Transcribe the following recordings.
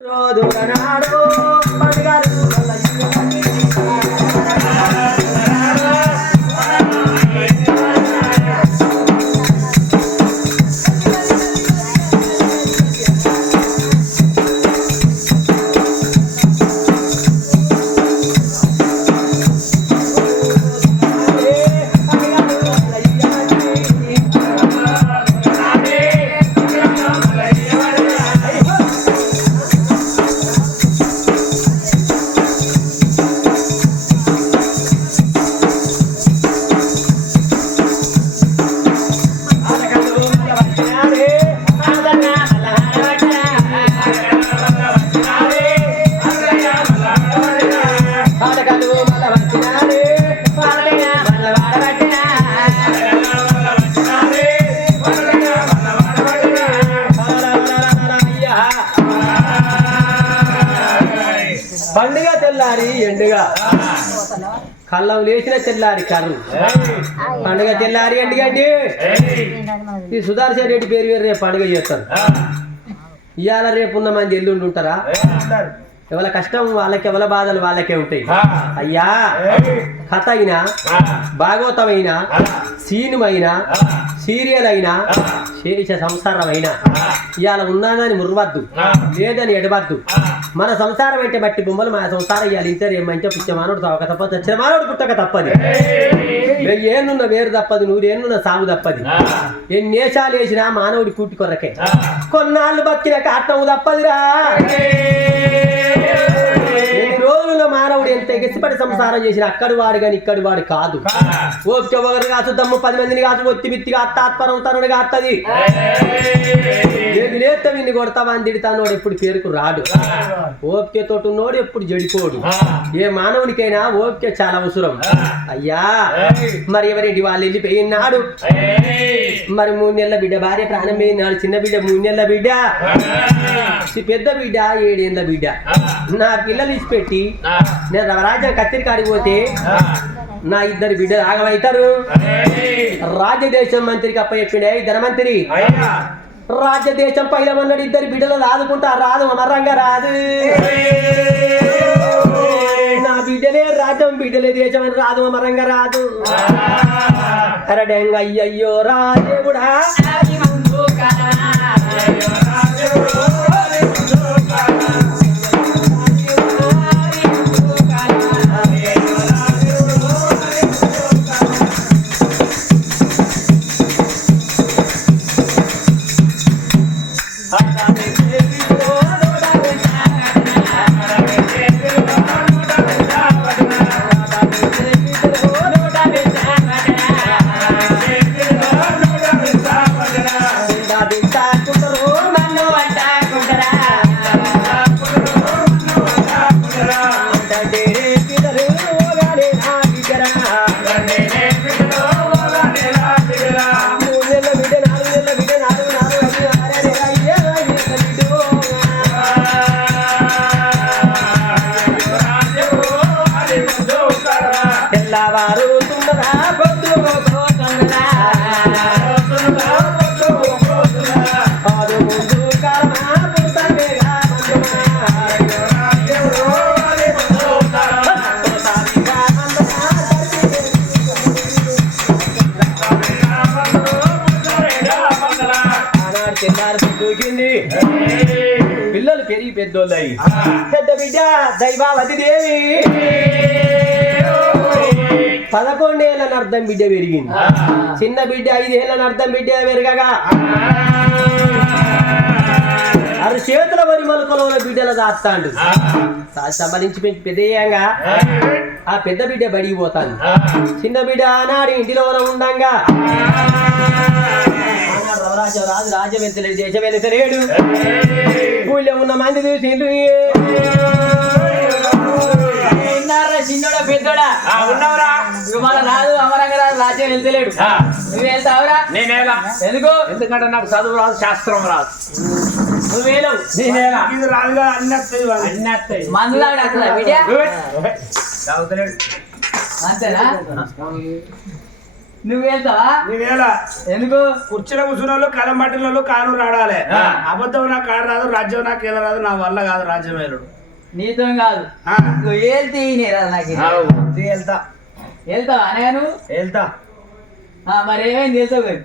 రోజు నాడు పాలకలు కళ్ళం లేచిన తెల్లారి కర్రు. పండుగ తెల్లారి ఎండుగండి ఈ సుదర్శన్ రెడ్డి పేరు వేరు రేపు పండుగ చేస్తారు. ఇవాళ రేపు ఉన్న మంది ఎల్లుండి ఉంటారా? ఎవరి కష్టం వాళ్ళకి ఎవరి బాధలు వాళ్ళకే ఉంటాయి. అయ్యా కథ అయినా భాగవతం అయినా సీను అయినా సీరియల్ అయినా శేష సంసారం అయినా ఇవాళ ఉన్నానని మురవద్దు. లేదని ఎడవద్దు. మన సంసారం అంటే బట్టి బొమ్మలు మన సంసారం ఇవ్వాలి ఇంటర్ ఏమంటే పుట్టే మానవుడు తప్పక తప్పదు. వచ్చిన మానవుడు పుట్టక తప్పది. ఏళ్ళున్న వేరు తప్పదు నూరేళ్ళున్న సాగు తప్పది. ఎన్ని వేషాలు వేసినా మానవుడి కూటి కొరకే. కొన్నాళ్ళు బతికిన కాటం తప్పదురా. ఎంత ఎగసిపడి సంసారం చేసిన అక్కడి వాడు కానీ ఇక్కడి వాడు కాదు. ఓపిక ఒకరు కాదు దమ్ము పది మందిని కాదు ఒత్తి బిత్తిగా అత్త ఆత్మరం తనుడు కాస్తది లేత విన్ని కొడతావా అని తిడతానోడు ఎప్పుడు పేరుకు రాడు. ఓపిక తోటి ఉన్నోడు ఎప్పుడు జడిపోడు. ఏ మానవునికైనా ఓపిక చాలా అవసరం. అయ్యా మరి ఎవరింటి వాళ్ళు వెళ్ళిపోయినాడు మరి మూడు నెలల బిడ్డ భార్య ప్రాణం పోయినాడు చిన్న బిడ్డ మూడు నెలల బిడ్డ. పెద్ద బిడ్డ ఏడేళ్ళ బిడ్డ. నా పిల్లలు ఇచ్చిపెట్టి నేను రాజ్యం కత్తిరి కాడికి పోతే నా ఇద్దరు బిడ్డలు ఆగమవుతారు రాజ్యదేశం మంత్రికి అప్ప చెప్పిండే ధనమంత్రి రాజ్యదేశం పైలమన్నాడు ఇద్దరు బిడ్డలు రాదుకుంటా రాదు అమరంగా రాదు బిడ్డలే రాజ్యం బిడ్డలే దేశం అని రాదు అమరంగా రాదు. అరడెంగ అయ్యయ్యో రాజేవుడా. ఆనాడు తెల్లారు పొద్దుకింది పిల్లలు పెరిగి పెద్దోళ్ళయి. పెద్ద బిడ్డ దైవావతి దేవి. పదకొండేళ్ళ అర్థం బిడ్డ పెరిగింది. చిన్న బిడ్డ ఐదేళ్ళ అర్థం బిడ్డ పెరగగా. అరు చేతుల వరి మలుకలో బిడ్డలు దాస్తాండు. సంబంధించి పెద్దయ్యాంగా ఆ. పెద్ద బిడ్డ బడికి పోతాను చిన్న బిడ్డ ఆనాడు ఇంటిలో ఉండంగా. రవరాజు రాజు రాజ్యం వెళ్తలేడు దేశం ఊళ్ళో ఉన్న మంది చూసి చిన్నోడా పెద్దోడా? ఉన్నవరా. మన రాదు అమరంగా రాదు రాజ్యం వెళ్తలేడు. నువ్వు వెళ్తావురా నేనేలా? ఎందుకు? ఎందుకంటే నాకు చదువు రాదు శాస్త్రం రాదు. నువ్వు వేలవు. నేనేలా? ఇది అట్లా బిడ్డ చదువుతలేడు. అంతేనా? నువ్వు వెళ్తావా? నేనేలా ఎందుకు? కుర్చీలో కూర్చున్న వాళ్ళు కలం పట్టిన వాళ్ళు కాను రాడాలి అబద్ధం నాకు కాడు రాదు రాజ్యం నాకు ఎలా రాదు నా వల్ల కాదు రాజ్యం వేలుడు నీతో కాదు. నువ్వు వెళ్తే నేరా నాకు వెళ్తా వెళ్తావా నువ్వు వెళ్తా మరి తెలుసావు కదా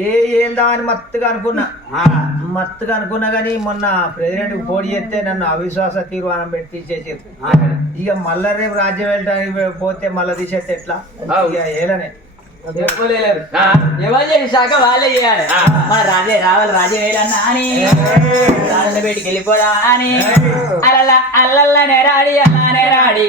ఏ ఏందా అని మత్తుగా అనుకున్నా. మత్తుగా అనుకున్నా కానీ మొన్న ప్రెసిడెంట్ పోటీ చేస్తే నన్ను అవిశ్వాస తీర్మానం పెట్టి తీసేసారు. ఆ. ఇక మళ్ళా రేపు రాజ్యం వెళ్ళడానికి పోతే మళ్ళా తీసేస్తే ఎట్లా. ఇక ఏలనే చెప్పలేరు ఆ. ఎవరు చేసాక వాళ్ళే చేయాలి మా రాజే రావాలి రాజే వేయడన్నా అని. రాజుల బయటికి వెళ్ళిపోదా అని. అల్ల అల్లల్ల నెరాడి అల్ల నెరాడి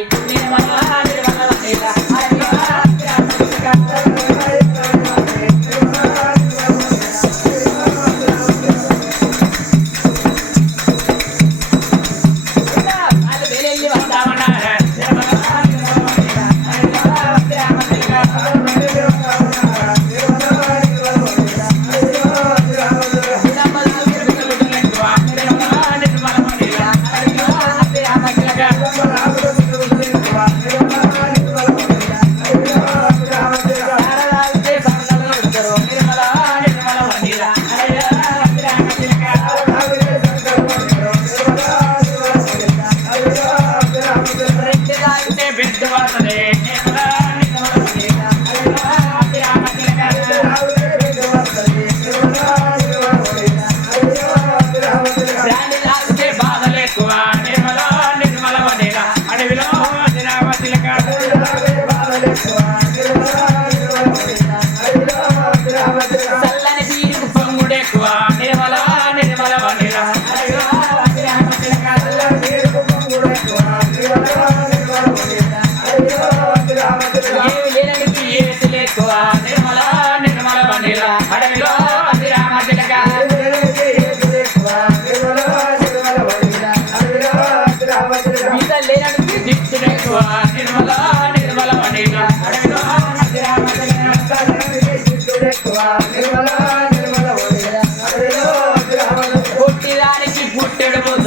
Thank you.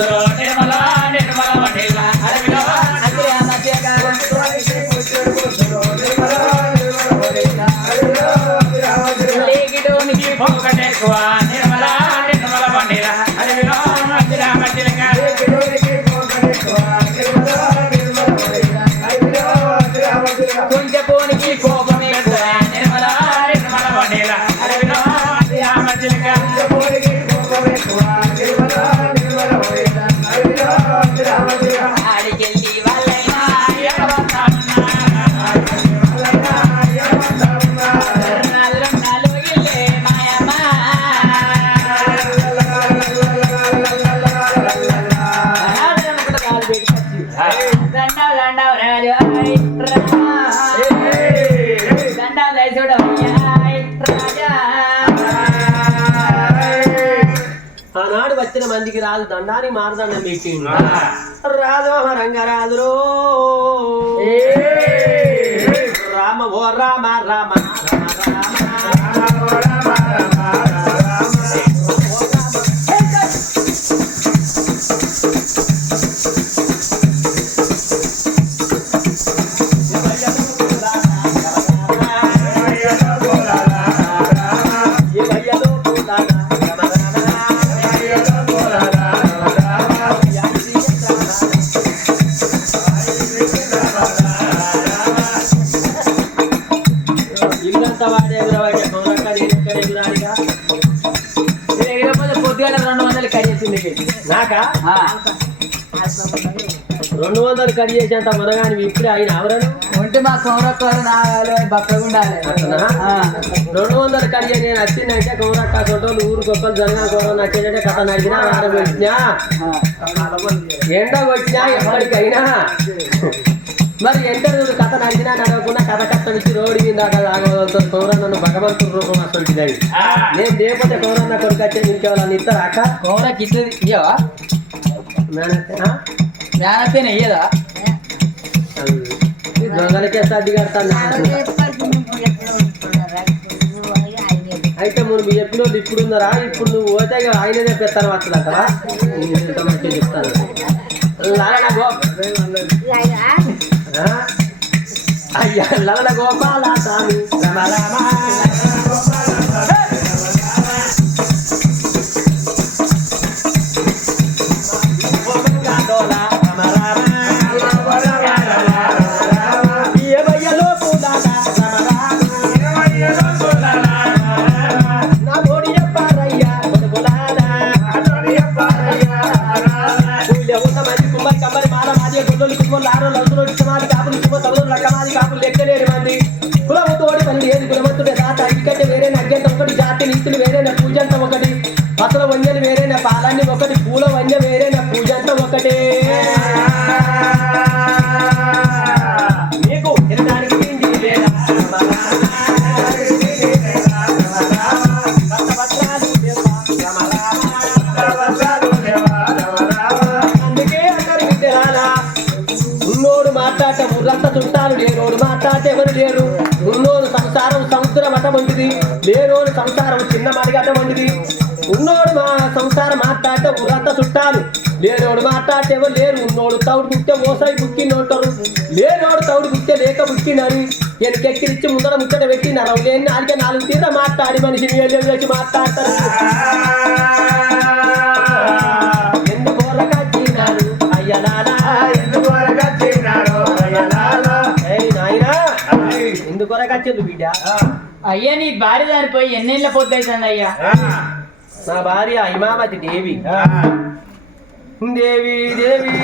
감사합니다. మందికి రాదు దండాన్ని మారదండం పెట్టిండు రాజో రంగరాజురో రామ ఓ రామ రామ రామ రెండు వందలు కడి చేసేంత మునగాని ఇప్పుడే ఆయన ఎవరను ఉంటే మా సౌరక్కలు నాగాలి బక్కగా ఉండాలి. ఆ. రెండు వందలు కడి నేను వచ్చిందంటే కౌరక్క చోటోళ్ళు ఊరు గొప్పలు జరగా గౌరవం నచ్చేటంటే కథ నడిచినా వారం వచ్చినా? ఎండ వచ్చినా ఎప్పటికైనా? మరి ఎండ చూడు కథ నడిచినా నడవకుండా కథ కట్టడిచ్చి రోడ్డు మీద తాగవలతో కౌరన్నను భగవంతుడు రూపం అసలు నేను లేకపోతే కౌరన్న కొడుకు వచ్చే ఇంకెవరన్నా ఇస్తారా అక్క? కౌరకి ఇస్తుంది ఇయ్యవా? ఇయ్యదా ఈ దొంగలకే సర్ది కడతాను అయితే మనం చెప్పిన వాళ్ళు ఇప్పుడు ఉన్నారా? ఇప్పుడు నువ్వు పోతే వస్తుంది అక్కడ ఇంత మంచిగా చెప్తాను? అయ్యా లలన గోపాల స్వామి. రమ రామ. లేనోడు ఎవరు లేరు? ఉన్నోడు సంసారం సముద్రం అటువంటిది లేనోడు సంసారం చిన్న మడిగ అటువంటిది ఉన్నోడు మా సంసారం మాట్లాడితే ఊరంతా చుట్టాలు. లేనోడు మాట్లాడితే ఎవరు లేరు. ఉన్నోడు తౌడు గుట్టే ఓసాయి బుక్కినోటారు లేనోడు తౌడు గుట్టే లేక బుక్కినని వెనకెక్కిరిచ్చి ముందర ముచ్చట పెట్టినారు లేని నాలుగే నాలుగు తీర మాట్లాడి మనిషిని వెళ్ళి వేసి మాట్లాడతారు. రకచ్చింది బిడ్డ. అయ్యా నీ భార్య దానిపోయి ఎన్నేళ్ళ పొద్దు అవుతుంది అయ్యా నా భార్య హిమావతి దేవి. దేవి దేవి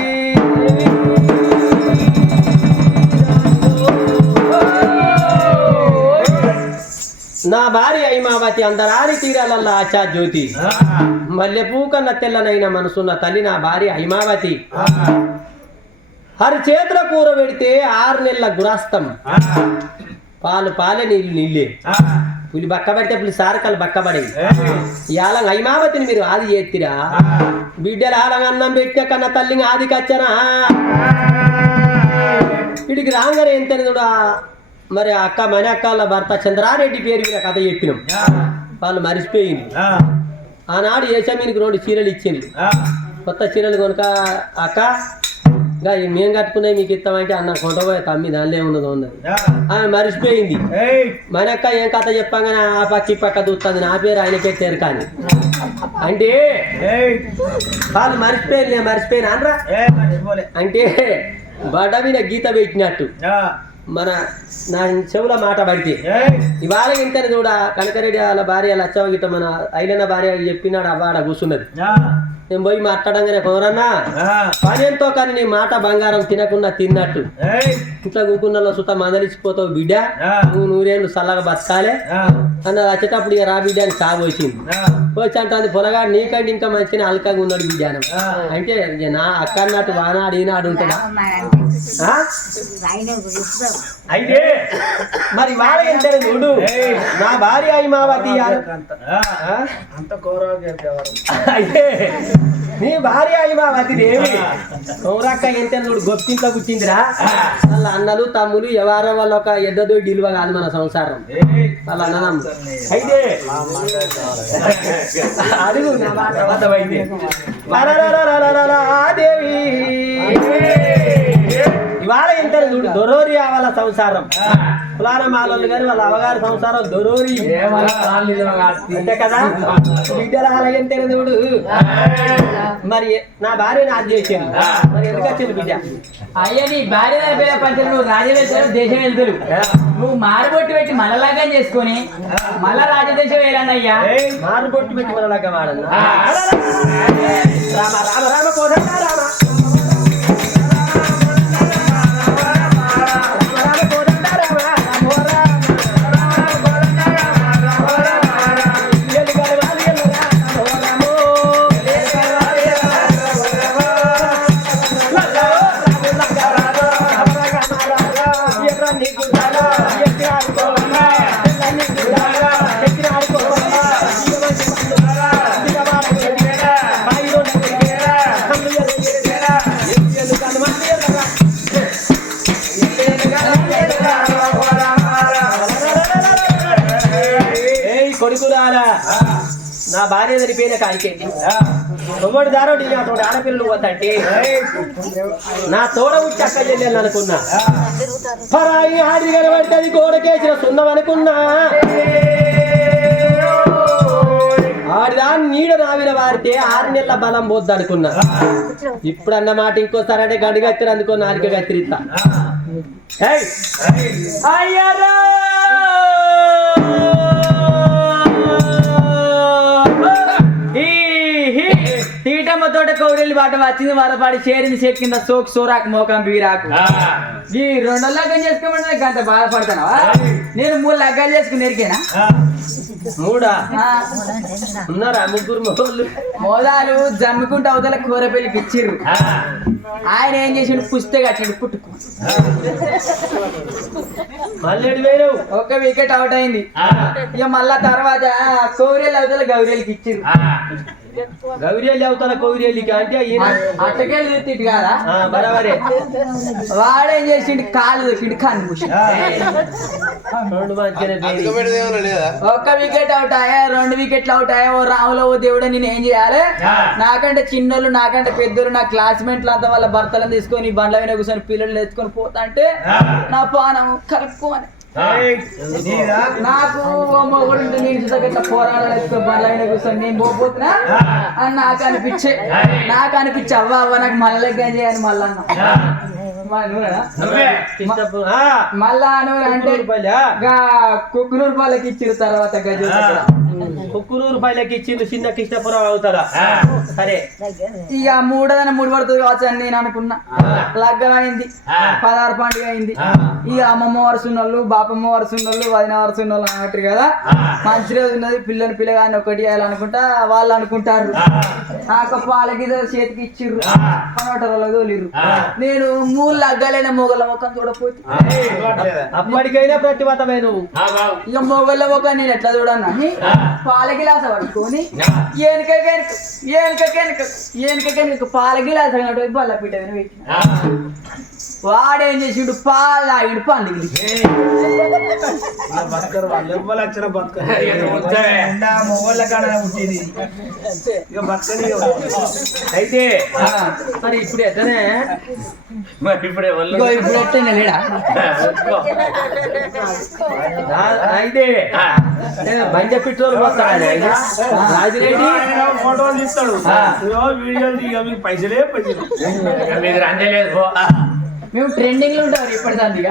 నా భార్య హిమావతి అందరాని తీరాలల్లా ఆచా జ్యోతి. మల్లె పూకన్న తెల్లనైన మనసున్న తల్లి నా భార్య హిమావతి. హరి చేతుల కూర పెడితే ఆరు నెలల గురాస్తం. పాలు పాలే నీళ్ళు నీళ్ళే. పులి బక్క పడితే పులి సారకాలు బక్క పడేవి ఇవాళ హైమావతిని మీరు ఆది చేతిరా బిడ్డలు ఆలంగా అన్నం పెట్టిన కన్నా తల్లిని ఆది కచ్చనా వీడికి రాగానే ఎంత కూడా మరి అక్క మన అక్క వాళ్ళ భర్త చంద్రారెడ్డి పేరు మీద కథ చెప్పినాం. వాళ్ళు మరిచిపోయింది. ఆనాడు ఏషమీనికి రెండు చీరలు ఇచ్చింది కొత్త చీరలు కొనుక అక్క ఇంకా మేము కట్టుకునే మీకు ఇస్తామంటే అన్న కొంటపోయే తమ్మి దానిలో ఉన్నది ఉన్నది. ఆమె మరిచిపోయింది మన అక్క ఏం కథ చెప్పంగానే ఆ పక్క ఈ పక్క చూస్తుంది నా పేరు ఆయన పెట్టారు కానీ అంటే వాళ్ళు మరిచిపోయింది నేను మరిచిపోయినా అనరా అంటే బడ మీద గీత పెట్టినట్టు. మన నా చెవుల మాట పడితే. ఇవాళ ఇంతని చూడ కనకరెడ్డి వాళ్ళ భార్య లచ్చవ గిట్ట మన అయిన భార్య చెప్పినాడు అవ్వాడ కూర్చున్నది నేను పోయి మాట్లాడంగానే పవరన్నా పని ఎంతో కానీ నీ మాట బంగారం తినకుండా తిన్నట్టు. ఇంట్లో కూకున్నలో సుత మందలిచ్చిపోతావు బిడ్డ. నువ్వు నూరేళ్ళు చల్లగా బతకాలే. అన్న వచ్చేటప్పుడు ఇక రా బిడ్డ అని సాగు వచ్చింది వచ్చి అంటే పొలగా నీకంటే ఇంకా మంచిగా అల్కగా ఉన్నాడు బిడ్డ. అంటే ఇక నా అక్క అన్నట్టు వానాడు ఈనాడు ఉంటాడా? అయితే. మరి వాడ ఎంత చూడు నా భార్య యారు. ఆ? అంత గౌరవం అయితే. నీ భార్య అయ్యమా అదిదేమి సౌరక్క ఎంత నువ్వు గొప్పింట్లో కూర్చిందిరా వాళ్ళ అన్నలు తమ్ములు ఎవరో వాళ్ళ ఒక ఎద్దదో డిలువ కాదు మన సంసారం వాళ్ళ అన్నదమ్ము అయితే అడుగు దేవి ఇవాళ ఇంత చూడు దొరోరి వాళ్ళ సంసారం. పులాన మాలలు గారి వాళ్ళ అవగారి సంసారం దొరోరి. అంతే కదా? బిడ్డల అలాగంటే చూడు? మరి నా భార్యని అది చేసింది. మరి ఎందుకు వచ్చింది బిడ్డ? అయ్యా నీ భార్య పంచారు నువ్వు రాజదేశాలు దేశం వెళ్తారు. నువ్వు మారుబొట్టు పెట్టి మలలాగం చేసుకొని మళ్ళా రాజదేశం వెళ్ళానయ్యా మారు బొట్టు పెట్టి మనలాగా వాడన్నా రామ రామ రామ కోదండ రామ రామ. కొడుకురాలా నా భార్య చనిపోయిన కాడికెళ్ళి తొమ్మిది దారోటి అటువంటి ఆడపిల్లలు పోతంటే నా తోడ ఉచ్చి అక్క చెల్లెలు అనుకున్నా. పరాయి ఆడి కనబడితే గోడకేసిన సున్నం అనుకున్నా. ఆడిదా నీడ రావిన వారితే ఆరు నెలల బలం పోద్ది అనుకున్నా ఇప్పుడు అన్న మాట ఇంకోసారి అంటే గడిగత్తిరి అందుకో నాలుక కత్తిరిస్తా. అయ్యారా! బాట వచ్చింది వరపాడి చేరింది చెక్కింద సోకు సోరాకు మోకం బీరాకు. ఈ రెండు లగ్గం చేసుకోమంటే గంట బాధపడతానవా? నేను మూడు లగ్గాలు చేసుకుని ఎరికేనా? మూడా? ఉన్నారా ముగ్గురు మొగోళ్ళు? మోదాలు జమ్మికుంటూ అవతల కూర పెళ్ళికి ఇచ్చిర్రు ఆయన ఏం చేసిండు? పుస్తే కట్టిండు పుట్టుకు. మళ్ళీ వేరు ఒక్క వికెట్ అవుట్ అయింది. ఇక మళ్ళా తర్వాత కౌరేలు అవతల గౌరేలకి ఇచ్చిర్రు గౌరియల్లి అవుతాల కౌరియల్లికి అంటే అట్టకెళ్ళి తిట్టు కాదా. ఆ, బరాబరే. వాడేం చేసిండు? కాలు దొరికిండు పేరు. ఒక్క వికెట్ అవుట్ అయ్యా రెండు వికెట్లు అవుట్ అయ్యా. ఓ రాములో ఓ దేవుడు నేను ఏం చేయాలి? నాకంటే చిన్నోళ్ళు నాకంటే పెద్దోళ్ళు నా క్లాస్మేట్లు అంతా వాళ్ళ భర్తలను తీసుకొని బండ్ల మీద కూర్చొని పిల్లల్ని ఎత్తుకొని పోతా అంటే నా పానం కలుపుకోని నీదా? నాకు ఓ మొగుడు ఉంటే నేను చూసా పోరాడాలి ఎత్తుకొని బండ్ల మీద కూర్చొని నేను పోతున్నా అని నాకు అనిపించే నాకు అనిపించే అవ్వ అవ్వ నాకు మళ్ళీ చేయాలి మళ్ళా మళ్ళా నువ్వు. అంటే కుక్కునూరు పాలకి ఇచ్చిన తర్వాత గజ కుక్కునూరు రూపాయలకి ఇచ్చిండు చిన్న కృష్ణపురం అవుతారా సరే. ఇక మూడదన మూడు పడుతుంది కావచ్చు అని నేను అనుకున్నా. లగ్గం అయింది. పదహారు పండుగ అయింది. ఇక అమ్మమ్మ వరుసున్నోళ్ళు బాపమ్మ వరుసున్నోళ్ళు వదిన వరుసున్నోళ్ళు అన్నట్టు కదా. మంచి రోజు ఉన్నది పిల్లని పిల్లగాని ఒకటి చేయాలనుకుంటా వాళ్ళు అనుకుంటారు. నాకు పాలకి చేతికి ఇచ్చిర్రు. పనోటలో తోలిర్రు. నేను మూడు లగ్గాలైన మొగల ముఖం చూడపోతే అప్పటికైనా ప్రతిభతమే నువ్వు. ఇక మొగళ్ళ ముఖం నేను ఎట్లా చూడన్నా? అని పాల గిలాస పట్టుకొని ఏనుక ఏనుక ఏనుక ఏనుక పాల గిలాస బల్ల పిట్ట మీద పెట్టిన. వాడేం చేసిండు? పాలు తాగిండు పండుగలు బతకరు వాళ్ళు ఎవ్వరు వచ్చిన బతకరు. ఇక బతకని అయితే మరి ఇప్పుడు ఎట్లనే మరి ఇప్పుడే ఇగో ఇప్పుడు ఎట్టయినా లేడా? నా- అయితే బంజ పెట్రోల్ పోతాను రాజిరెడ్డి ఫోటోలు తీస్తాడు. వీడియోలు తీయ మీకు పైసలే పైసలు. మీరు అందేలేదు మేము ట్రెండింగ్లో ఉంటారు ఇప్పటిదాన్ని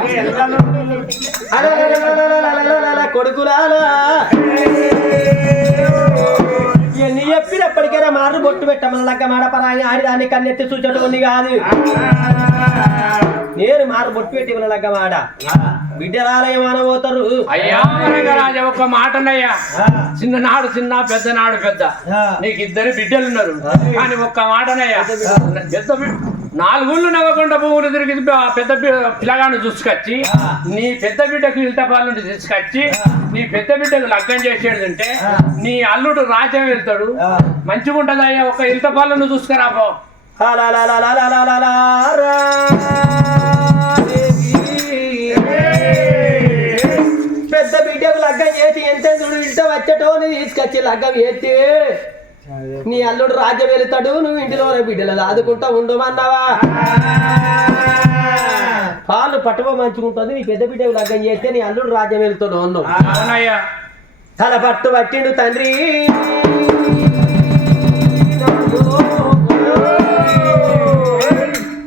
కొడుకులాలా నీ చెప్పినప్పటికైనా మారు బొట్టు పెట్టమని లక్క మాడపరాయి ఆడి దాన్ని కన్నెత్తి చూచటోని కాదు. నేను మారు బొట్టు పెట్టి మన మాట మాడ. బిడ్డలాలయం అనబోతారు అయ్యా రాజా ఒక మాట చిన్న చిన్ననాడు చిన్న పెద్దనాడు పెద్ద. నీకు ఇద్దరు బిడ్డలున్నారు. కానీ ఒక్క మాటనయ్యా. పెద్ద నాలుగుళ్ళు నవ్వకుండా భూములు తిరిగి పెద్ద పిల్లగాను చూసుకొచ్చి నీ పెద్ద బిడ్డకు ఇల్ట పాలు తీసుకొచ్చి నీ పెద్ద బిడ్డకు లగ్గం చేసేది ఉంటే నీ అల్లుడు రాజ్యం వెళ్తాడు. మంచిగా ఉంటుందయ్యా ఒక ఇల్ట పాలను చూసుకురాబో పెద్ద బిడ్డకు లగ్గం చేసి ఎంత వచ్చేటో తీసుకొచ్చి లగ్గం చేస్తే నీ అల్లుడు రాజ్యం వెళుతాడు నువ్వు ఇంటిలోనే బిడ్డలు ఆదుకుంటా ఉండమన్నావా? పాలు పట్టువ మంచుకుంటుంది నీ పెద్ద బిడ్డకు లగ్గం చేస్తే నీ అల్లుడు రాజ్యం వెళ్తాడు అన్నావు. తల పట్టు పట్టిండు తండ్రి.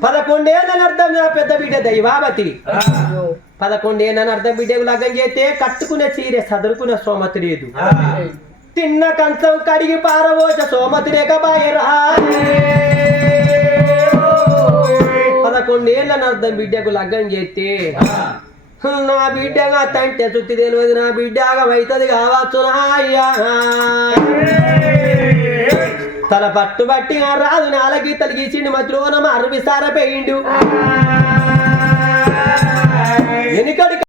పదకొండేళ్ళని అర్థం నా పెద్ద బిడ్డ దైవావతి. పదకొండేళ్ళని అర్థం బిడ్డకు లగ్గం చేస్తే కట్టుకునే చీర చదువుకునే సోమతి లేదు. తిన్న కంచం కడిగి పారబోచ సోమతి లేక బాయరా పదకొండేళ్ళని అర్థం బిడ్డకు లగ్గం చేస్తే. నా బిడ్డగా తంటే చుట్టి తెలియదు నా బిడ్డగా అవుతుంది కావచ్చు అయ్యా. తల పట్టు బట్టి రాదు నాలకి తలిగిచిండు మధ్యలోన అరవిసార పోయిండు. వెనుకడి